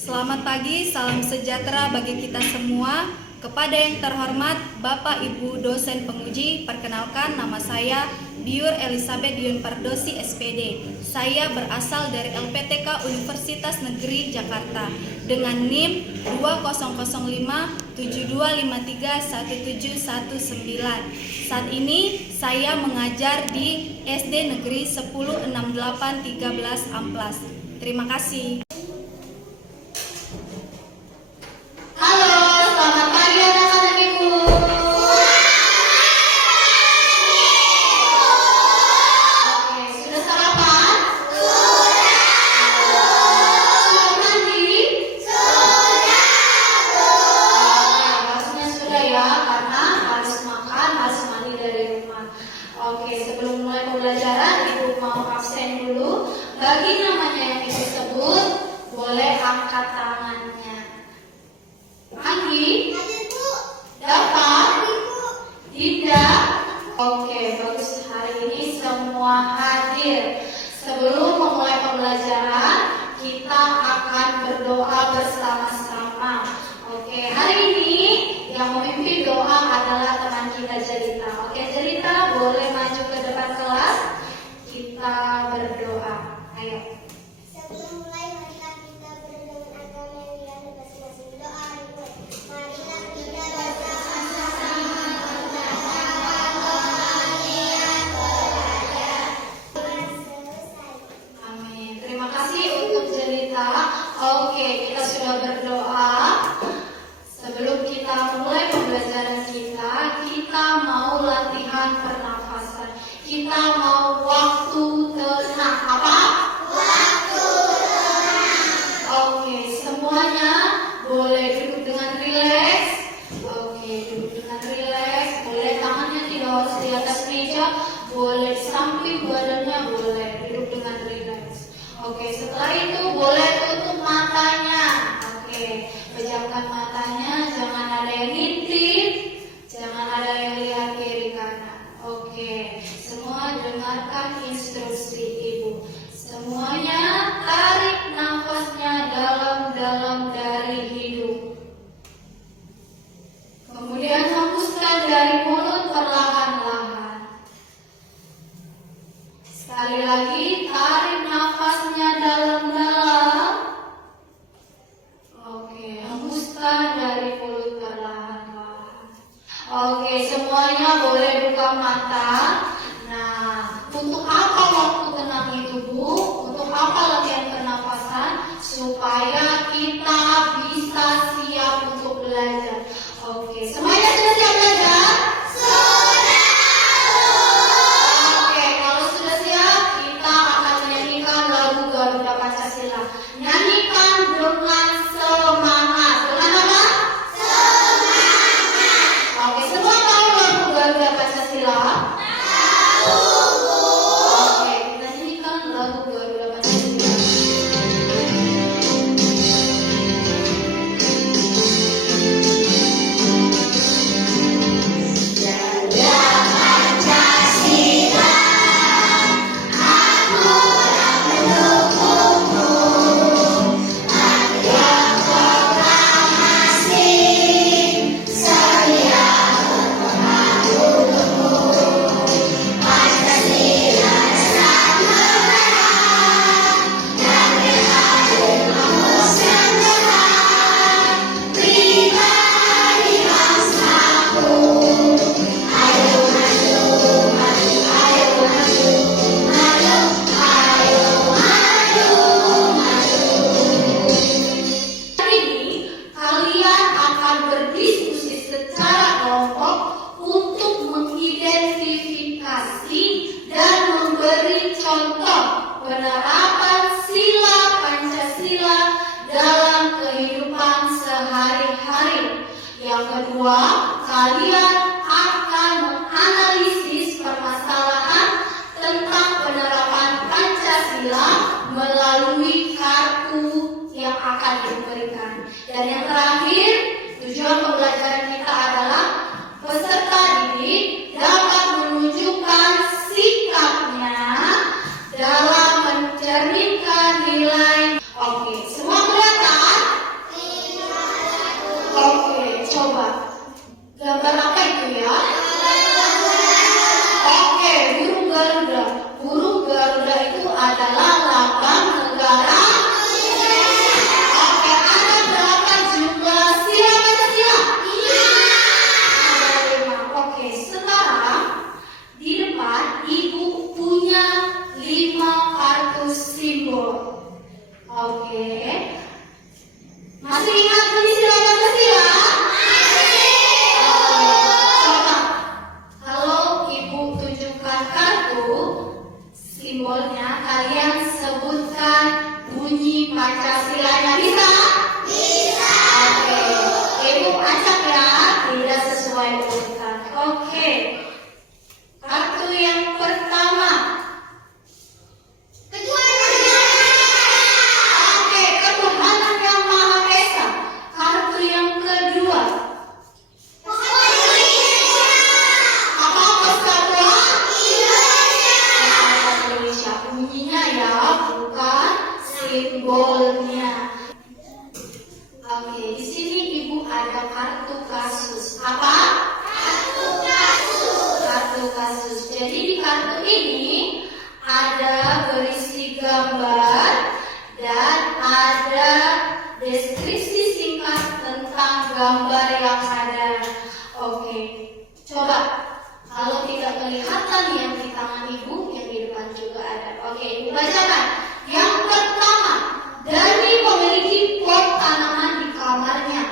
Selamat pagi, salam sejahtera bagi kita semua. Kepada yang terhormat Bapak Ibu dosen penguji, perkenalkan nama saya Biur Elizabeth Dion Pardosi SPD. Saya berasal dari LPTK Universitas Negeri Jakarta dengan NIM 20053725317119. Saat ini saya mengajar di SD Negeri 106813 Amplas. Terima kasih. Sebelum mulai pembelajaran, Ibu mau absen dulu. Bagi namanya yang Ibu sebut, boleh angkat tangannya. Andi? Dapat? Tidak? Oke, bagus. Hari ini semua hadir. Sebelum memulai pembelajaran, kita akan berdoa bersama-sama. Oke, hari ini yang memimpin doa adalah teman kita Jelita. Oke, Jelita boleh maju ke depan kelas. Kita berdoa. Ayo. Sebelum mulai, marilah kita berdoa dengan agama yang dianut masing-masing. Doa dimulai. Marilah kita bersama-sama mengucapkan doa niat belajar. Selesai. Amin. Terima kasih untuk Jelita. Oke, kita sudah berdoa. Sebelum kita mulai pembelajaran kita mau latihan pernafasan. Kita mau waktu tenang. Apa? Waktu tenang. Oke, semuanya boleh duduk dengan rileks. Oke, duduk dengan rileks. Boleh tangannya tidak harus di atas meja. Boleh di samping badannya, boleh duduk dengan rileks. Oke, setelah itu boleh tutup matanya. Oke, pejamkan matanya. Jangan ada yang ngintip. Jangan ada yang lihat kiri kanan. Oke, semua dengarkan instruksi Ibu. Semuanya tarik nafasnya dalam-dalam dari hidung. Kemudian hembuskan dari mulut perlahan-lahan. Sekali lagi, tarik nafasnya dalam-dalam. Oke, hembuskan dari mulut perlahan-lahan. Oke, semuanya boleh buka mata. Nah, untuk apa waktu tenang itu, Bu? Untuk apa latihan pernapasan? Supaya kita bisa siap untuk belajar. Oke, semuanya sudah siap belajar? Sudah. Oke, kalau sudah siap, kita akan menyanyikan lagu Garuda Pancasila. Nyanyikan dengan semangat. Dengan apa? Oke, semua tahu lagu Garuda Pancasila? Oke, kita nyanyikan lagu Garuda Pancasila. Hari ini kalian akan berdiskusi secara kelompok untuk mengidentifikasi dan memberi contoh penerapan sila Pancasila dalam kehidupan sehari-hari. Yang kedua, kalian akan menganalisis permasalahan tentang penerapan Pancasila melalui kartu yang akan diberikan. Dan yang terakhir, tujuan pembelajaran kita adalah peserta didik dapat menunjukkan sikapnya dalam mencerminkan nilai. Oke, semua kelihatan? ada berisi gambar dan ada deskripsi singkat tentang gambar yang ada. Oke, coba kalau tidak kelihatan yang di tangan ibu, yang di depan juga ada. Oke, ibu bacakan. Yang pertama, Dani memiliki pot tanaman di kamarnya.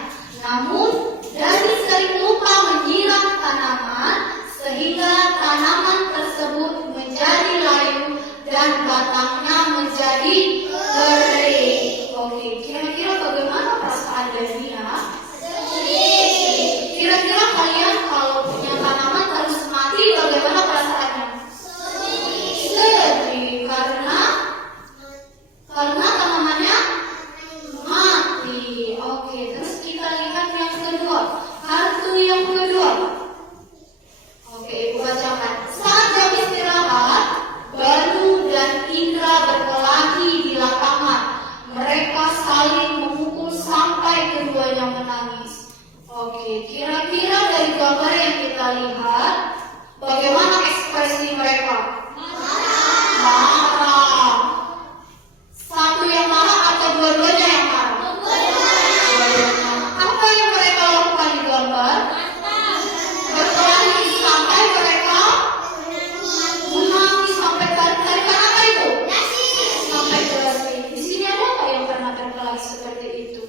Namun, Dani sering lupa menyiram tanaman sehingga tanaman tersebut menjadi layu dan batangnya menjadi kering. Oke, kira-kira bagaimana perasaan Dani ya? Kira-kira kalian kalau punya tanaman terus mati, bagaimana perasaannya? Sedih. Karena tanamannya mati. Oke, terus kita lihat yang kedua. Kartu yang kedua. Oke, ibu bacakan. Saat jam istirahat, Banu dan Indra berkelahi di lapangan. Mereka saling memukul sampai keduanya menangis. Oke, kira-kira dari gambar yang kita lihat, bagaimana ekspresi mereka? Marah. Satu yang marah atau dua-duanya yang marah? Dua-duanya. Apa yang mereka lakukan di gambar? Berkelahi sampai mereka menangis sampai tarikan apa itu? Sampai berarti. Di sini ada nggak yang pernah berkelahi seperti itu?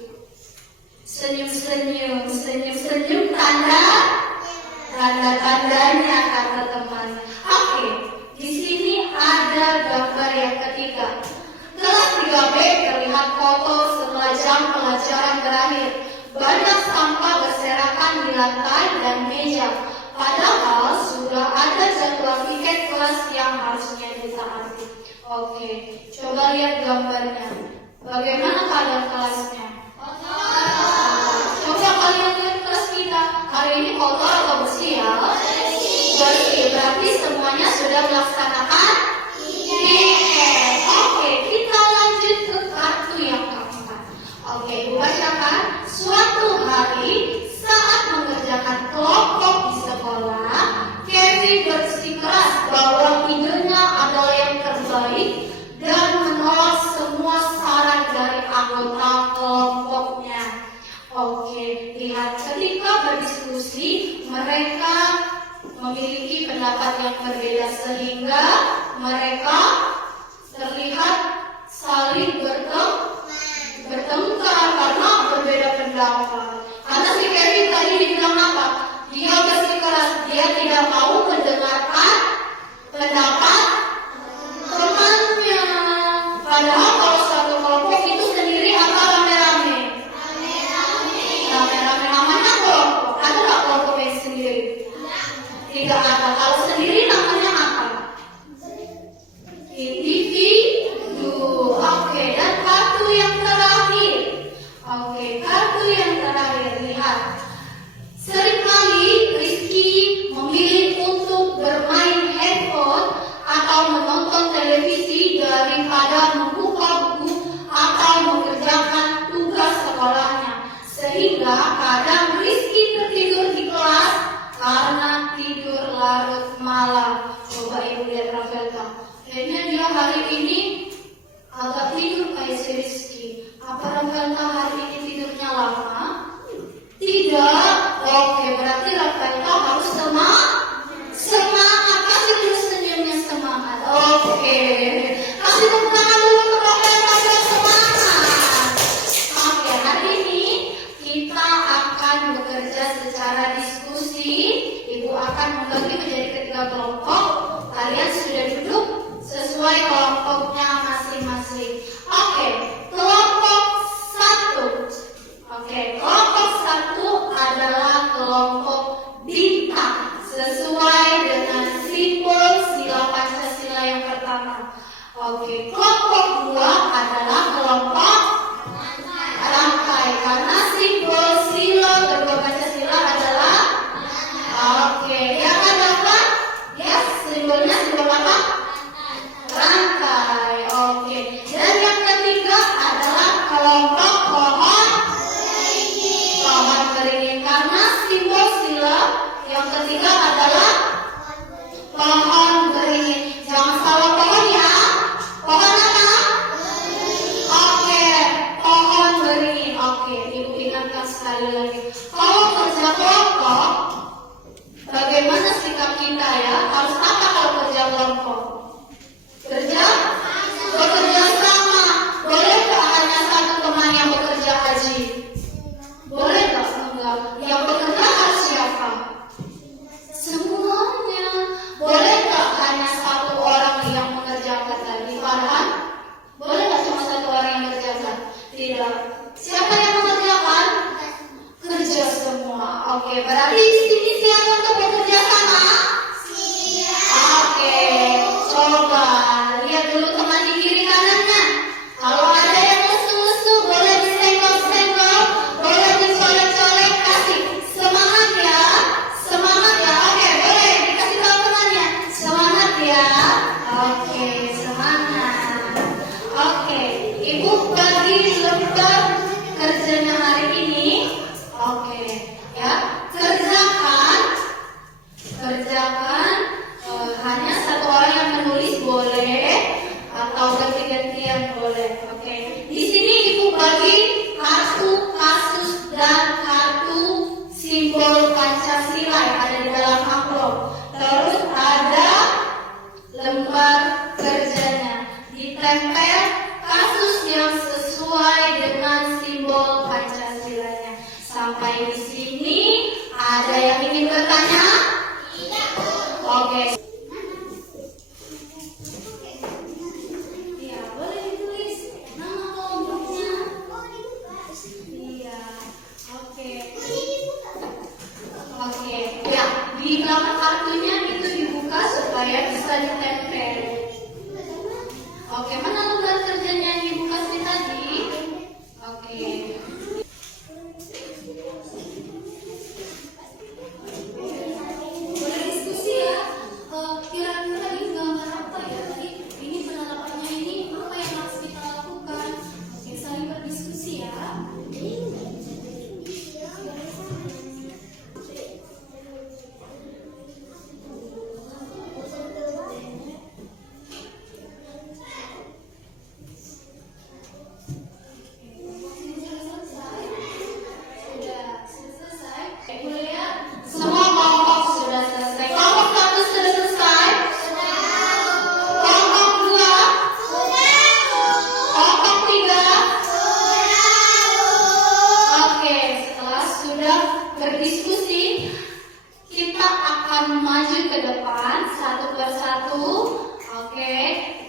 Senyum-senyum, senyum-senyum, tanda-tandanya kata teman. Oke, di sini ada gambar yang ketiga. Kelas 3B terlihat foto setelah jam pelajaran berakhir. Banyak sampah berserakan di lantai dan meja. Padahal sudah ada jadwal tiket kelas yang harusnya ditaati. Oke, coba lihat gambarnya. Bagaimana keadaan kelasnya? Coba kalian lihat kelas kita. Hari ini kotor atau bersih ya? Bersih. Berarti semuanya sudah melaksanakan tiket. Oke, kita lanjut ke kartu yang keempat. Oke, ibu bacakan. Suatu hari saat mengerjakan kelompok di sekolah, Kevin bersikeras bahwa idenya adalah yang terbaik dan menolak semua saran dari anggota kelompoknya. Oke, lihat ketika berdiskusi mereka memiliki pendapat yang berbeda sehingga mereka terlihat saling bertengkar karena berbeda pendapat. Karena si Kevin tadi dibilang apa? Dia bersikeras, dia tidak mau mendengarkan pendapat temannya. Padahal kalau satu kelompok itu sendiri atau rame-rame? Rame-rame namanya kelompok. Ada nggak kelompok yang sendiri? Tidak ada. Kalau sendiri namanya apa? Individu. Oke, dan kartu yang terakhir. Oke, kartu yang terakhir. Lihat. Seringkali Rizky memilih untuk bermain handphone atau menonton televisi daripada membuka buku atau mengerjakan tugas sekolahnya. Sehingga kadang Rizky tertidur di kelas karena tidur larut malam. Coba ibu lihat Rafaelka. Kayaknya dia hari ini agak tidur kayak si Rizky. Apa Rafaelka hari ini tidurnya lama? Tidak. Oke, berarti Rafaelka harus semangat. Kasih dulu senyumnya semangat. Oke. Kasih tepuk tangan dulu untuk Rafaelka biar semangat. Oke, hari ini kita akan bekerja secara diskusi. Ibu akan membagi menjadi ketiga kelompok. Kalian sudah duduk sesuai kelompoknya masing-masing. Oke, kelompok 1 sekali lagi. Kalau kerja kelompok, bagaimana sikap kita ya? Harus apa kalau kerja kelompok? Bekerja sama. Boleh nggak hanya satu teman yang bekerja haji? Boleh nggak? Enggak. Yang bekerja harus siapa? Semuanya. Boleh nggak hanya satu orang yang mengerjakan tadi? Farhan? Boleh nggak cuma satu orang yang mengerjakan? Tidak. Siapa yang mengerjakan? Kerja semua. Oke, berarti di sini siapa untuk bekerja sama? Oke, coba lihat dulu teman di kiri kanannya. Kalau ada yang lesu-lesu, boleh disenggol-senggol, boleh dicolek-colek, kasih semangat ya, semangat ya. Oke, boleh dikasih tahu temannya, semangat ya. Oke, semangat. Oke, ibu bagi lembar kerjanya hari ini. Oke, ya, kerjakan hanya satu orang yang menulis boleh atau ganti-gantian boleh. Oke, di sini ibu bagi kartu kasus dan kartu simbol Pancasila yang ada di dalam amplop. Terus ada lembar kerjanya, ditempel kasus yang sesuai dengan simbol Pancasilanya. Sampai di sini ada yang ingin bertanya? Oke. Iya, boleh ditulis nama kelompoknya. Iya, oke. Oke, ya, di belakang kartunya itu dibuka supaya bisa ditempel. Oke, mana lembar kerjanya yang ibu kasih tadi? Oke. Boleh diskusi ya. Kira-kira ini gambar apa ya tadi? Ini penerapannya ini apa yang harus kita lakukan? Oke, saling berdiskusi ya. Semua kelompok sudah selesai. Kelompok 1 sudah selesai. Kelompok 2. Kelompok 3. Oke, setelah sudah berdiskusi, kita akan maju ke depan satu persatu. Oke,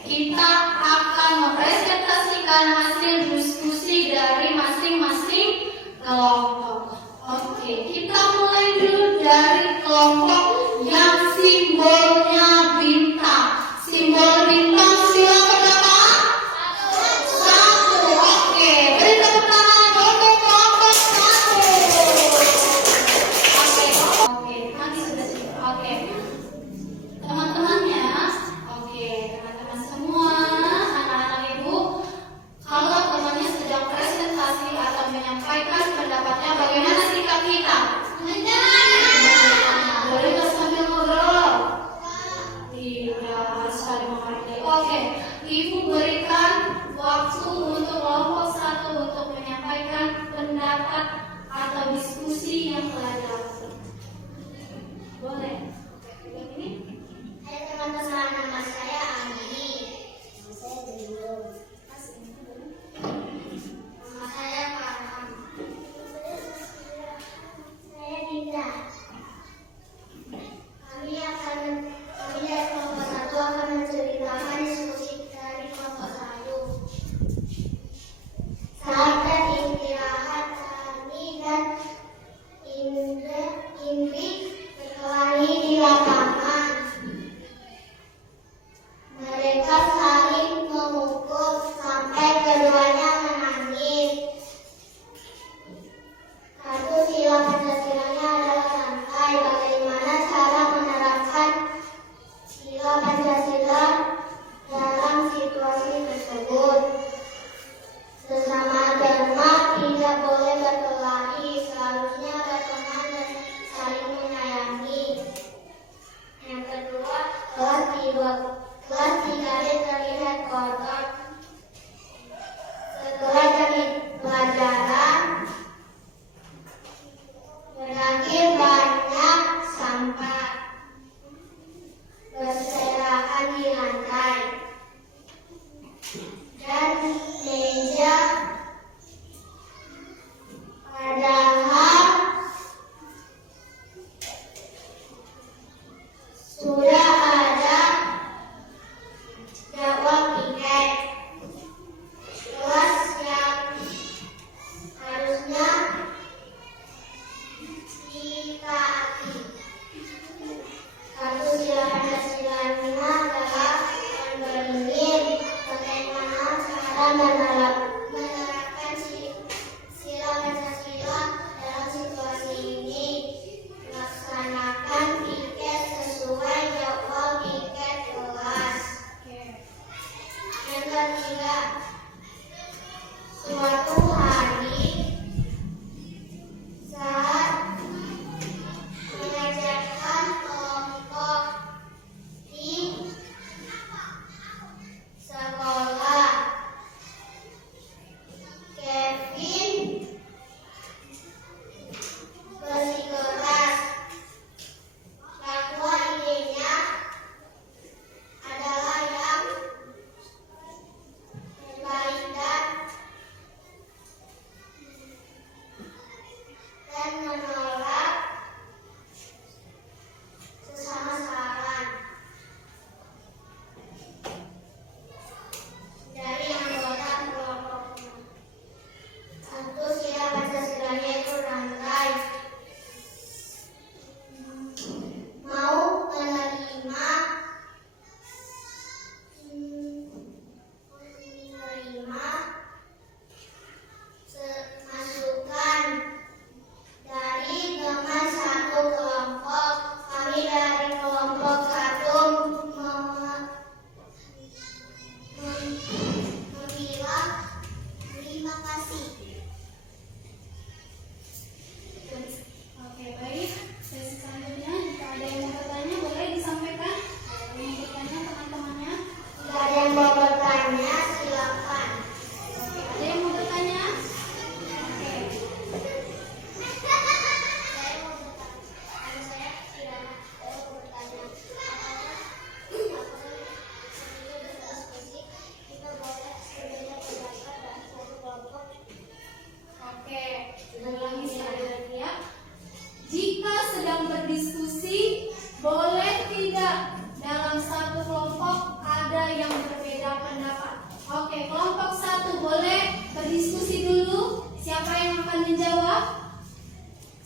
kita akan mempresentasikan hasil diskusi dari masing-masing kelompok. Oke, kita mulai dulu dari kelompok yang simbolnya bintang. Simbol bintang silakan Bapak. 1. Oke, beri tepuk tangan untuk kelompok 1. Oke, nanti sudah siap. Oke, teman-temannya. Oke, teman-teman semua, anak-anak ibu, kalau temannya sedang presentasi atau menyampaikan pendapatnya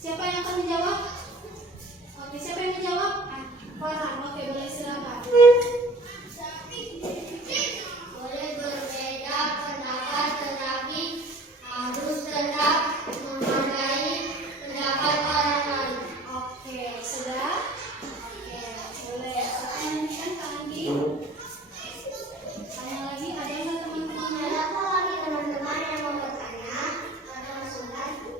Siapa yang akan menjawab? Oke, siapa yang menjawab? Farhan. Oke, boleh silakan. Boleh berbeda pendapat, tetapi harus tetap menghargai pendapat orang lain. Oke, sudah? Oke, boleh. Kan lagi? Tanya lagi, ada nggak teman-teman? Adakah lagi teman-teman yang mau bertanya atau masukan?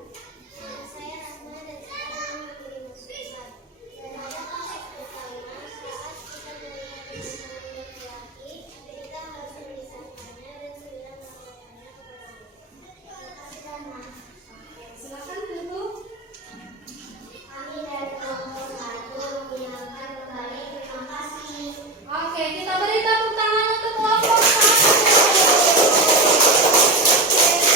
Saya Rasma dan saya memberi masukan. Dan adakah perkawinan saat kita melihat teman laki-laki, kita harus memisahkannya dan segera melaporkannya kepada Rasma. Silakan tutup. Kami dari kelompok 1 mengingatkan kembali terima kasih. Oke, kita beri tepuk tangan untuk kelompok 1.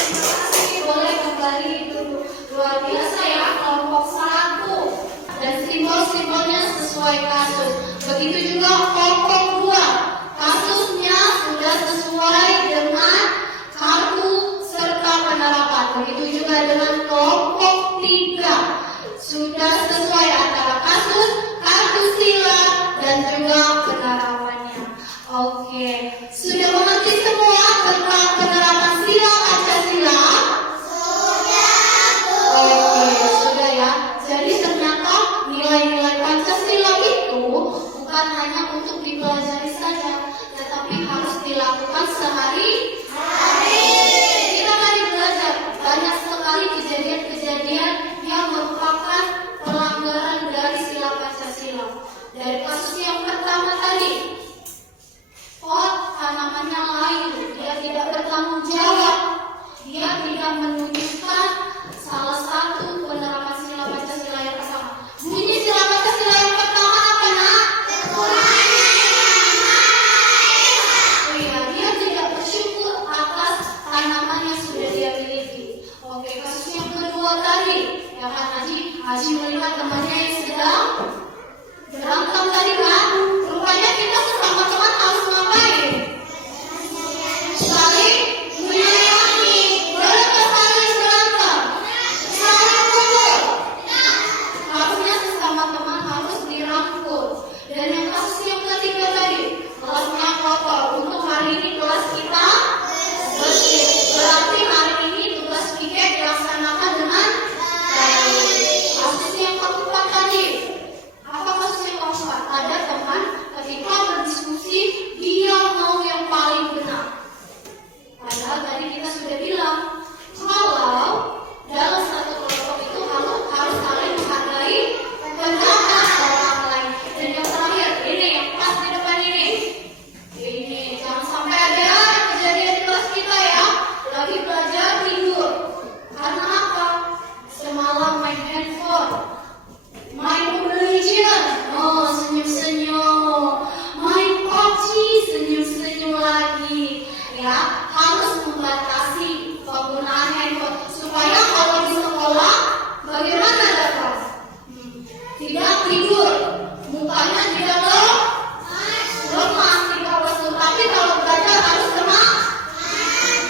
Terima kasih, boleh kembali dulu. Luar biasa ya, kelompok 1. Dan simbol-simbolnya sesuai kasus. Begitu juga kelompok 2. Kasusnya sudah sesuai dengan kartu serta penerapan. Begitu juga dengan kelompok 3. Sudah sesuai antara kasus, kartu sila, dan juga penerapannya. Oke, sudah mengerti semua tentang penerapan sila Pancasila? Oke, sudah ya. Jadi ternyata nilai-nilai Pancasila itu bukan hanya untuk dipelajari saja, tetapi harus dilakukan sehari-hari. Kita mari belajar banyak sekali kejadian-kejadian yang merupakan pelanggaran dari sila Pancasila. Dari kasus yang pertama tadi, pot tanamannya lain, dia tidak bertanggung jawab, dia tidak menunjukkan salah satu penerapan sila Pancasila yang pertama. Bunyi sila Pancasila yang pertama apa, nak? Oh iya, dia tidak bersyukur atas tanaman yang sudah dia miliki. Oke, kasus yang kedua tadi, ya kan Haji melihat temannya yang sedang berantem tadi kan? Rupanya kita sesama teman harus ngapain? Saling menyayangi. Boleh nggak saling berantem? Saling pukul. Harusnya sesama teman harus dirangkul. Dan yang kasus yang ketiga tadi, kelasnya kotor. Untuk hari ini kelas kita bersih. Berarti hari ini tugas kita dilaksanakan dengan baik. Kasus yang keempat tadi, apa kasus yang keempat? Ada teman ketika berdiskusi dia mau yang paling benar. Padahal tadi kita sudah bilang kalau dalam satu kelompok itu harus saling menghargai pendapat orang lain. Dan yang terakhir ini yang pas di depan ini jangan sampai ada kejadian di kelas kita ya lagi belajar tidur. Karena apa? Semalam main handphone, main Mobile Legends, senyum-senyum, main PUBG, senyum-senyum lagi. Ya, harus membatasi penggunaan handphone supaya kalau di sekolah bagaimana dapat? Tidak tidur, mukanya tidak lemah, tidak lesu. Tapi kalau belajar harus semangat.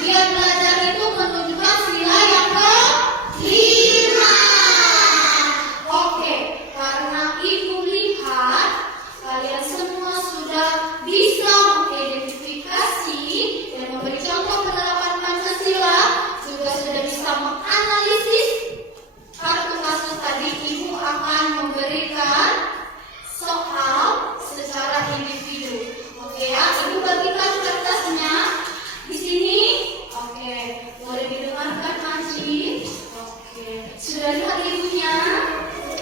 Dia belajar itu menunjukkan sila yang kelima. Oke, karena ibu lihat kalian semua sudah bisa mengidentifikasi dan memberi contoh penerapan Pancasila, juga sudah bisa menganalisis kartu kasus tadi. Ibu akan memberikan soal secara individu. Oke ya, ibu bagikan kertasnya di sini. Oke, boleh didengarkan Haji. Oke, sudah lihat ibunya?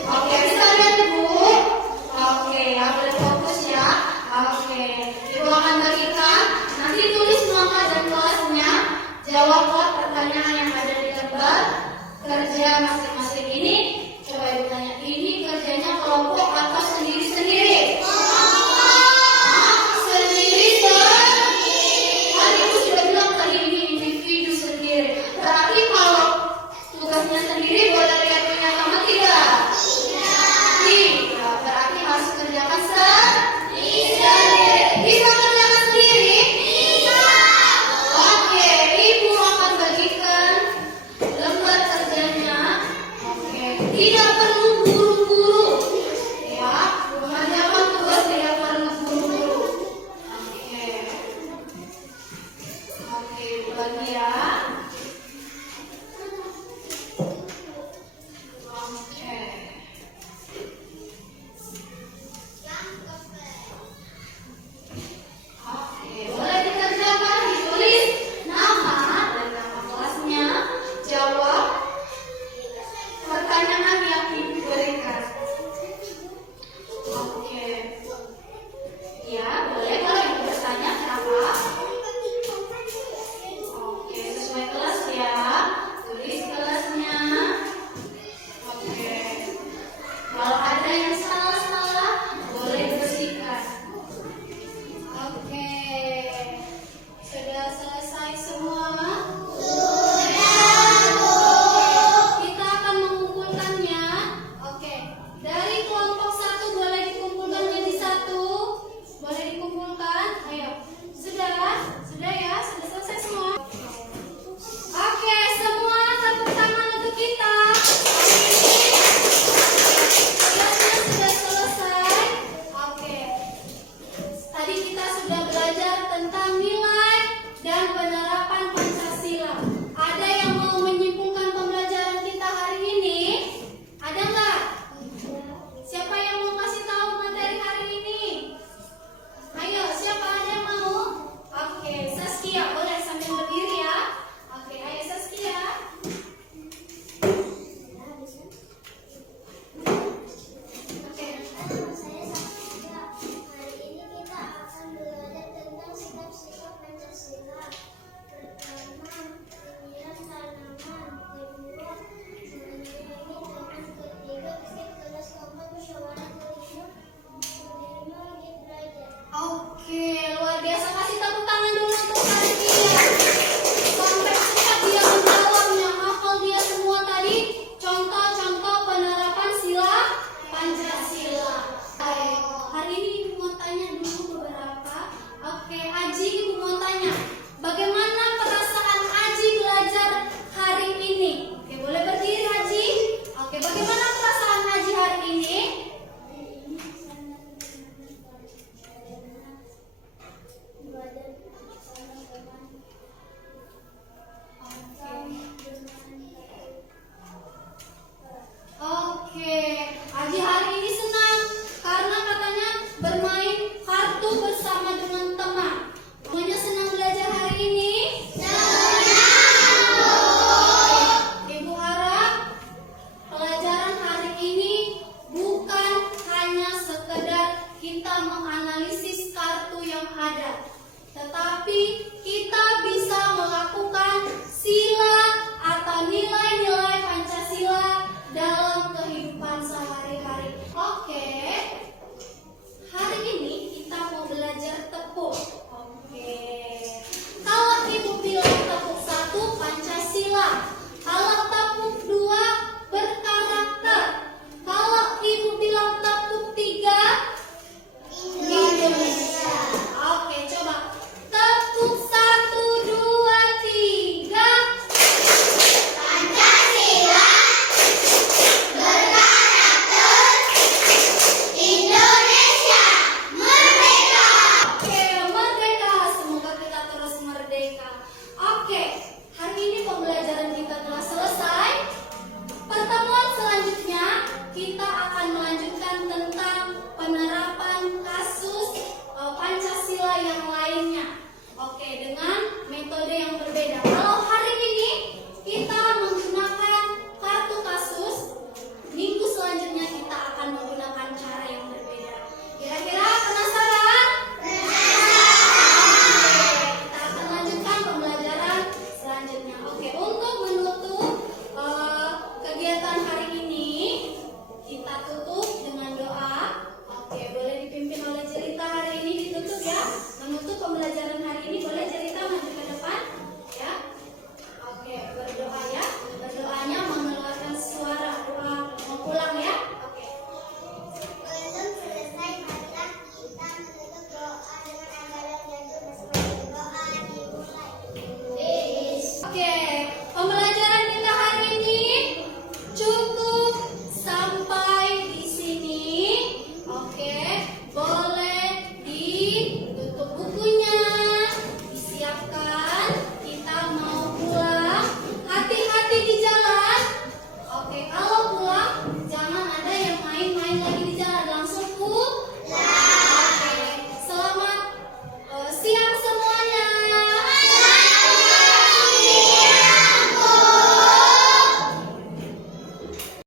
Oke, bisa lihat ibu? Oke, ya boleh fokus ya. Oke, ibu akan bagikan. Nanti tulis nama dan kelasnya. Jawablah pertanyaan yang ada di lembar kerja masing-masing ini.